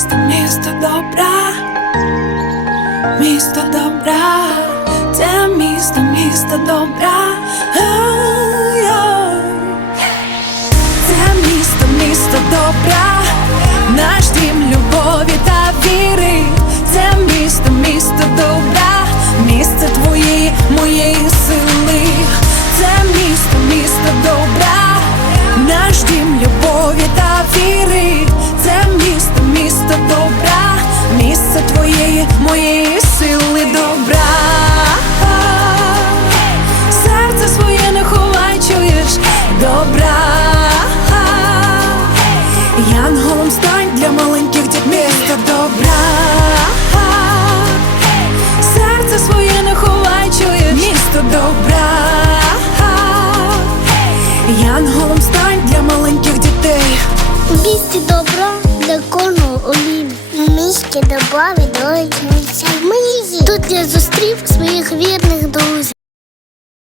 місто, місто добра, місто добра, це місто, місто добра. Ай-яй. Це місто, місто добра, Янголом стань для маленьких дітей місто добра. Серце своє не ховай, чуєш місто добра. Янголом стань для маленьких дітей. У місті добра для кожного олім. У місті добра відроджується